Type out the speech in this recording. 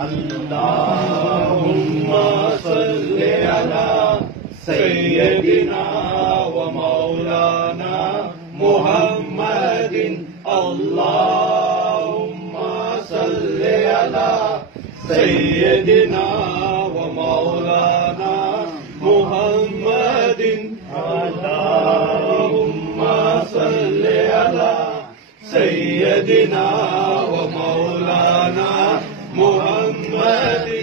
अल्लाहुम्मा सल्लि अला सय्यदिना व मौलाना मुहम्मदिन। अल्लाहुम्मा सल्लि अला सय्यदिना व मौलाना मुहम्मदिन। अल्लाहुम्मा सल्लि अला सय्यदिना व मौलाना मुहम्मदिन।